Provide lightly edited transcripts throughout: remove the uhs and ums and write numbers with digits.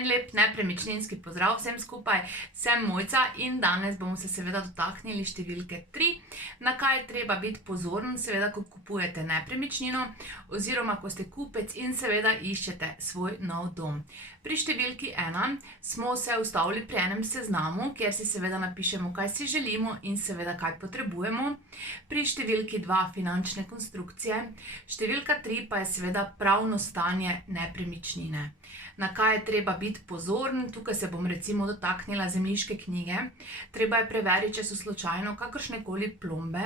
En lep nepremičninski pozdrav vsem skupaj, sem Mojca in danes bomo se seveda dotaknili številke 3, na kaj je treba biti pozoren, seveda, ko kupujete nepremičnino oziroma, ko ste kupec in seveda iščete svoj nov dom. Pri številki 1 smo se ustavili pri enem seznamu, kjer si seveda napišemo, kaj si želimo in seveda, kaj potrebujemo. Pri številki 2 finančne konstrukcije, številka 3 pa je seveda pravno stanje nepremičnine. Na kaj je treba biti pozoren, tukaj se bom recimo dotaknila zemljiške knjige. Treba je preveriti, če so slučajno kakršnekoli plombe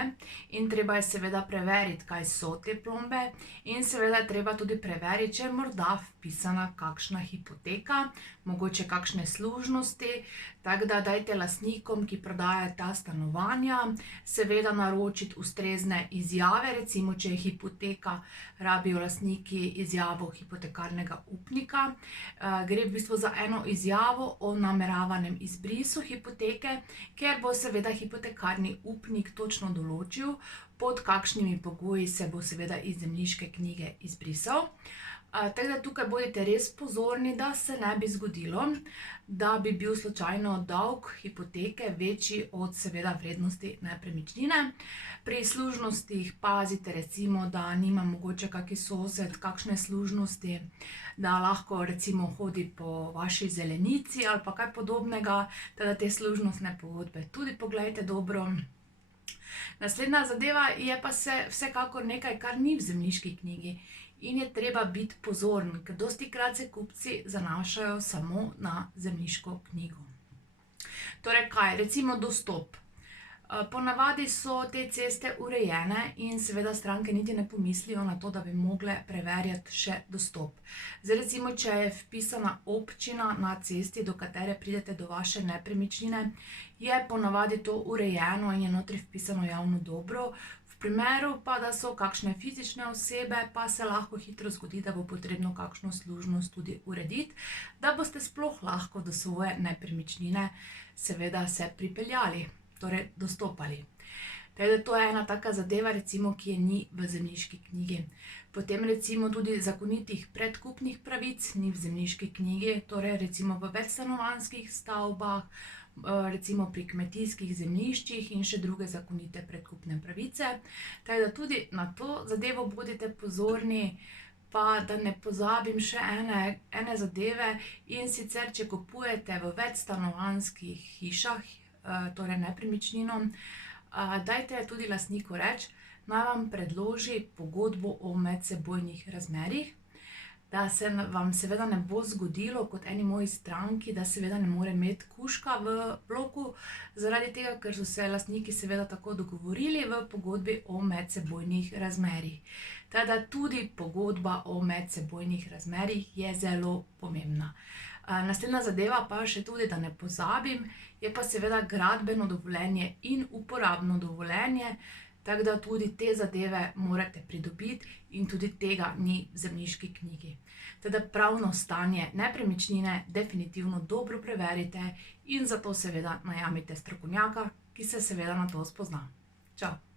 in treba je seveda preveriti, kaj so te plombe in seveda je treba tudi preveriti, če je morda vpisana kakšna hipoteka, mogoče kakšne služnosti, tako da dajte lastnikom, ki prodajajo ta stanovanja, seveda naročiti ustrezne izjave, recimo, če je hipoteka, rabijo lastniki izjavo hipotekarnega upnika. Gre v bistvu za eno izjavo o nameravanem izbrisu hipoteke, kjer bo seveda hipotekarni upnik točno določil, pod kakšnimi pogoji se bo seveda iz zemljiške knjige izbrisal. Tako da tukaj bodite res pozorni, da se ne bi zgodilo, da bi bil slučajno dolg hipoteke večji od seveda vrednosti nepremičnine. Pri služnostih pazite recimo, da nima mogoče kaki sosed kakšne služnosti, da lahko recimo hodi po vaši zelenici ali pa kaj podobnega, teda te služnostne pogodbe tudi poglejte dobro. Naslednja zadeva je pa vsekakor nekaj, kar ni v zemljiški knjigi in je treba biti pozoren, ker dostikrat se kupci zanašajo samo na zemljiško knjigo. Torej kaj? Recimo dostop. Ponavadi so te ceste urejene in seveda stranke niti ne pomislijo na to, da bi mogle preverjati še dostop. Zdaj recimo, če je vpisana občina na cesti, do katere pridete do vaše nepremičnine, je ponavadi to urejeno in je notri vpisano javno dobro. V primeru pa, da so kakšne fizične osebe, pa se lahko hitro zgodi, da bo potrebno kakšno služnost tudi urediti, da boste sploh lahko do svoje nepremičnine seveda se pripeljali, torej dostopali. To je ena taka zadeva, recimo, ki je ni v zemljiški knjigi. Potem recimo tudi zakonitih predkupnih pravic ni v zemljiški knjigi, torej recimo v večstanovanjskih stavbah, recimo pri kmetijskih zemljiščih in še druge zakonite predkupne pravice. Tako da tudi na to zadevo bodite pozorni, pa da ne pozabim še ene zadeve, in sicer, če kupujete v večstanovanjskih hišah, torej nepremičnino, dajte tudi lastniku reči, naj vam predloži pogodbo o medsebojnih razmerjih, da se vam seveda ne bo zgodilo kot eni moji stranki, da seveda ne more imeti kužka v bloku, zaradi tega, ker so se lastniki seveda tako dogovorili v pogodbi o medsebojnih razmerjih. Tako da tudi pogodba o medsebojnih razmerjih je zelo pomembna. Naslednja zadeva pa še tudi, da ne pozabim, je pa seveda gradbeno dovoljenje in uporabno dovoljenje, tako da tudi te zadeve morate pridobiti in tudi tega ni v zemljiški knjigi. Teda pravno stanje nepremičnine definitivno dobro preverite in zato seveda najamite strokovnjaka, ki se seveda na to spozna. Čau!